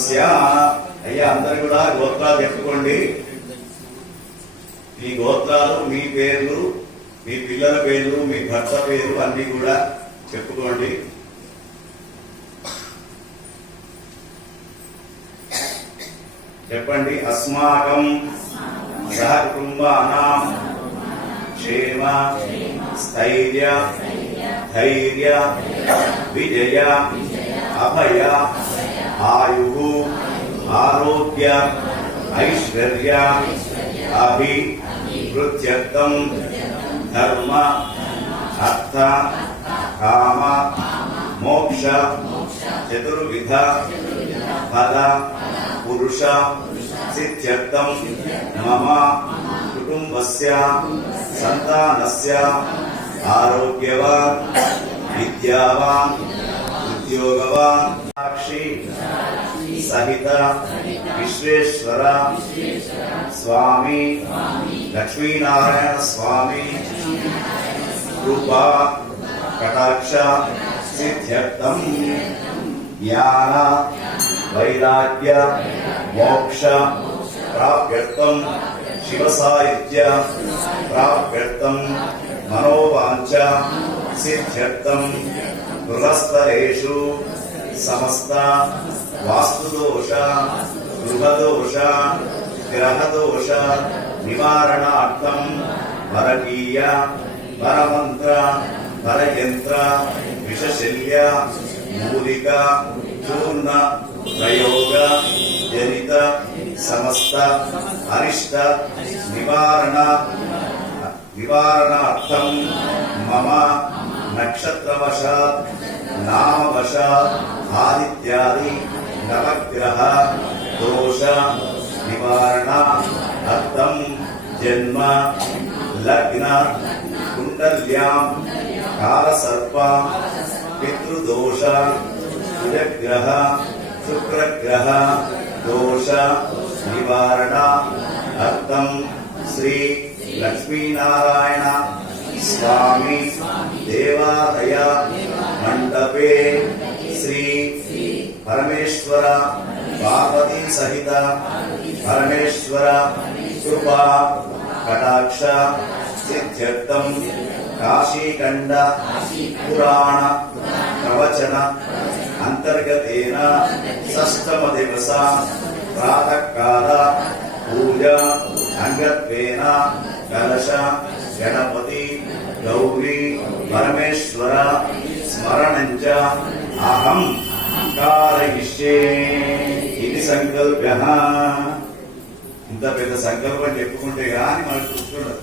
సమస్య. అయ్యా అందరు కూడా గోత్రాలు చెప్పుకోండి. మీ గోత్రాలు మీ పేర్లు మీ పిల్లల పేర్లు మీ భర్త పేరు అన్ని కూడా చెప్పుకోండి. చెప్పండి అస్మాకం సహ కుటుంబానాం క్షేమ స్థైర్య ధైర్య విజయ అభయ ఆయు ఆరోగ్య ఐశ్వర్య అభివృద్ధ్యర్థం ధర్మ అర్థ కామ మోక్ష చతుర్విధ ఫల పురుష సిద్ధ్యర్థం మమ కుటుంబస్య సంతానస్య ఆరోగ్యవాన్ విద్యావాన్ योगवान् सहिता सहित, विश्वेश्वर, स्वामी, लक्ष्मीनारायण स्वामी कृपा कटाक्ष सिद्ध्यर्थम ज्ञान, वैराग्य, मोक्ष प्राप्यर्थम शिवसाहित्य प्राप्यर्थम मनोवांच सिद्ध्यर्थम గృహస్థలేషు సమస్త వాస్తుదోష గృహదోష గ్రహదోష నివారణార్థం వరకీయ వరమంత్ర వరయంత్ర విషశల్య మూలిక చూర్ణ ప్రయోగ జనిత సమస్త అరిష్ట నివారణ నివారణార్థం మమ నక్షత్రవశాత్ नामवश आदि नवग्रह दोष निवारण हस्तम जन्म लग्न कुंडल्याम काल सर्प पितृदोष सूर्यग्रह शुक्रग्रह दोष निवारण अर्थम श्री लक्ष्मीनारायण स्वामी देवालय మండపే శ్రీ పరమేశ్వర పార్వతీ సహిత పరమేశ్వర కృపా కటాక్ష సిద్ధ్యర్థం కాశీఖండ పురాణ ప్రవచన అంతర్గతేన షష్టమ దివస ప్రాతకాల పూజ అంగత్వేన కలశ గణపతి గౌరీ పరమేశ్వర స్మరణంచ అహం కారయిష్యే ఇది సంకల్ప ఇంత పెద్ద సంకల్పం చెప్పుకుంటే కానీ మనకు చూస్తుండదు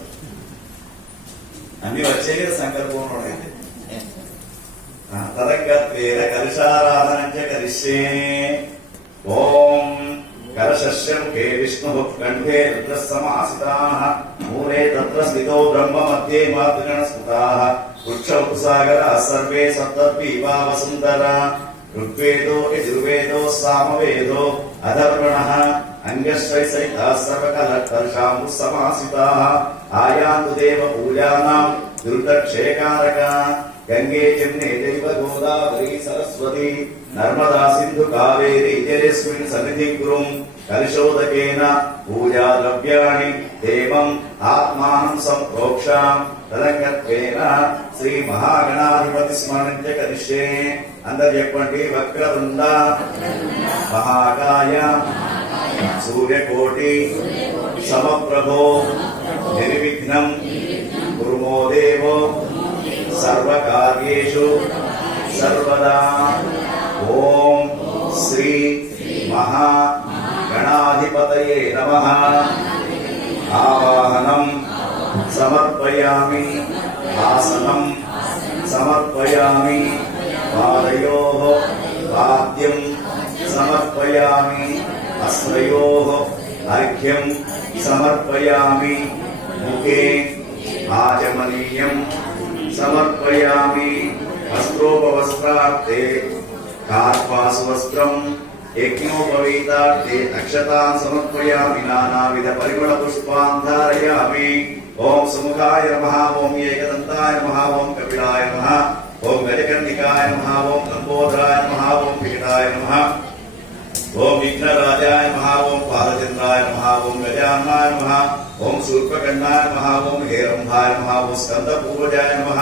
అన్ని వచ్చే కదా సంకల్పం అయితే తదగత్వేన కలుషారాధనం కరిష్యే. ఓం కలశస్యముఖే విష్ణు కంఠే రుద్ర సమాసితాః మూలే తత్ర స్థితో బ్రహ్మ మధ్యే మాతృగణ స్మృతా. వృక్ష ఉపసాగర సర్వే సప్తద్వీపా వసుంధర ఋగ్వేదో యజుర్వేదో సామవేదో అధర్వణః అంగశ్వై సహితాः సర్వకల ఆయాంతు దేవ పూజానాం దుర్దక్షేకారక. గంగే జమ్నే దైవ గోదావరి సరస్వతి. నర్మదా సింధు కావేరి జలేస్మిన్ సన్నిధి గురుం కలిశోదకేన పూజా ద్రవ్యాణి దేవం ఆత్మానం సంప్రోక్షాం తదంగత్వేన శ్రీ మహాగణాధిపతి స్మరణం చ కరిష్యే. అందరు చెప్పండి వక్రతుండ మహాకాయ సూర్యకోటి సమప్రభో నిర్విఘ్నం కుర్మో దేవో సర్వకార్యేషు సర్వదా. ఓం శ్రీ మహా గణాధిపతయే నమ ఆవాహనం సమర్పయామి ఆసనం సమర్పయామి పాదయో వాద్యం సమర్పయామి అస్మయో అర్ఘ్యం సమర్పయామి ముఖే ఆచమనీయం సమర్పయామి వస్త్రోపవస్త్రార్థే కార్పాసు యజ్ఞోపవీతార్థే అక్షతాన్ సమర్పయామి నానావిధ పరిమళ పుష్పాన్ ధారయామి ఓం సుముఖాయ నమః ఓం ఏకదంతాయ నమః ఓం కపిలాయ నమః ఓం గజకర్ణికాయ నమ ఓం లంబోదరాయ నమ ఓం వికటాయ నమ ఓం విఘ్నరాజాయ నమ ఓం పాదచంద్రాయ నమ ఓం గజాన్నాయ నమ ఓం శూర్పకర్ణాయ నమ ఓం హేరంభాయ నమ ఓం స్కంద పూర్వజాయ నమ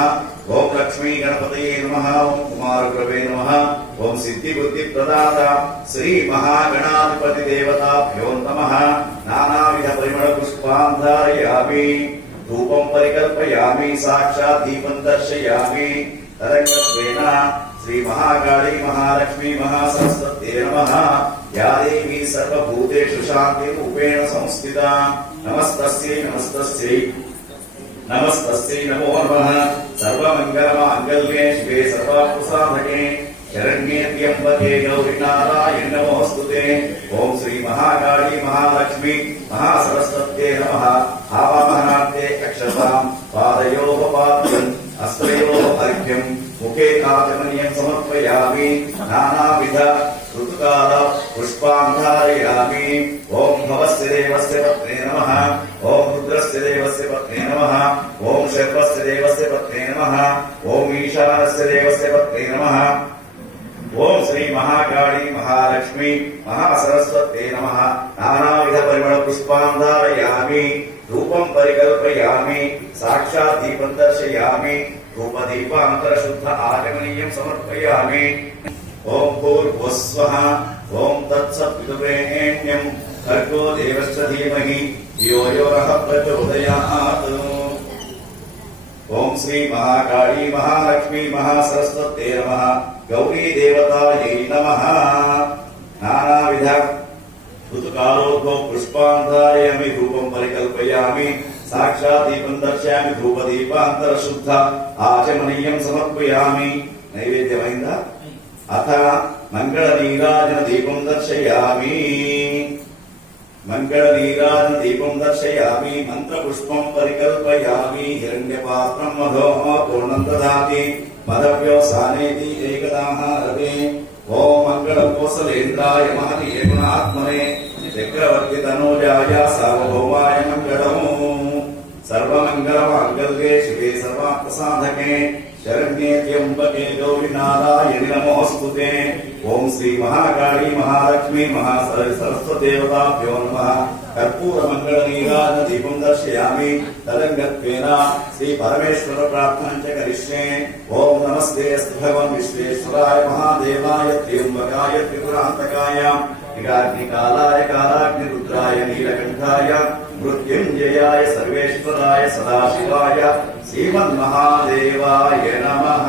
ఓం లక్ష్మీ గణపతయే నమ ఓం కుమారగురవే నమ ఓం సిద్ధి బుద్ధి ప్రదాత శ్రీ మహాగణాధిపతి దేవతాభ్యో నమ. నానావిధ పరిమళ పుష్పాంధారయామి. ధూపం పరికల్పయామి సాక్షాత్ దీపం దర్శయామి. తరంగత్వేన శ్రీ మహాకాళీ మహాలక్ష్మీ మహాసరస్వతే నమ. యా దేవీ సర్వభూతేషు శాంతి రూపేణ సంస్థిత. నమస్తస్యై నమస్తస్యై. నమస్తస్యై నమో నమః. సర్వమంగళమాంగళ్యే శివే సర్వాత్మసాధకే శరణ్యేంబే గౌరి నారాయణ నమోస్తుతే ఓం శ్రీ మహాకాళీ మహాలక్ష్మి మహాసరస్వతే నమ. ఆవాహనార్థే అక్షతాం పాదయోః పాద్యం హస్తయోః అర్ఘ్యం ముఖే కాచమనీయం సమర్పయామి. నానావిధ ఋతుకాల పుష్పాంధారయామి. ఓం భవస్య దేవస్య పత్నే నమ. ఓం రుద్రస్య దేవస్య పత్నే నమ. ఓం శర్వస్య దేవస్య పత్నే నమ. ఓం ఈశానస్య దేవస్య పత్నే నమ. ఓం శ్రీ మహాకాళీ మహాలక్ష్మి మహాసరస్వతే నమ నానావిధ పరిమళ పుష్పాంధారయామి ధూపం పరికల్పయామి సాక్షాత్ దీపం దర్శయామి ధూపదీపాంతర శుద్ధ ఆచమనీయం సమర్పయామి ఓం భూర్భువస్వః ఓం తత్సత్విదురేణ్యం భర్గో దేవశ్చ ధీమహి ధియో యో నః ప్రచోదయాత్ ఓం శ్రీ మహాకాళీ మహాలక్ష్మి మహాసరస్వతే నమ గౌరీ దేవతాయై నమ నానావిధ ఋతుకాలోద్భవం పుష్పాంధారయామి ధూపం పరికల్పయామి సాక్షాత్ దీపం దర్శయామి ధూపదీపాంతర శుద్ధ ఆచమనీయం సమర్పయామి నైవేద్యమైందా అథ మంగళ నీరాజన దీపం దర్శయామి మంగళనీరాది దీపం దర్శయామి మంత్రపుష్పం పరికల్పయామి హిరణ్య పాత్రం మధో పూర్ణం దదాతి మదవ్యోసానేతి ఏకదాహారతే ఓ మంగళ కోసలేంద్రాయ మహతి ఏగుణాత్మనే చక్రవర్తి తనూజాయ సార్వభౌమాయ మంగళము సర్వమంగళ మాంగళ్యే శివే సర్వాత్మసాధకే శరణ్యే త్ర్యంబకే గౌరి నారాయణి నమోస్తుతే ఓం శ్రీ మహాకాళీ మహాలక్ష్మి మహాసరస్వదేవతాభ్యో నమ కర్పూర మంగళ నీరాజన దీపం దర్శయామి తదంగత్వేన శ్రీ పరమేశ్వర ప్రార్థనం చ కరిష్యే ఓం నమస్తే అస్తు భగవన్ విశ్వేశ్వరాయ మహాదేవాయ త్ర్యంబకాయ త్రిపురాంతకాయ నిరాగ్నికాలాయ నీలకంఠాయ మృత్యుంజయాయ సర్వేశ్వరాయ సదాశివాయ శ్రీమన్మహాదేవాయ నమః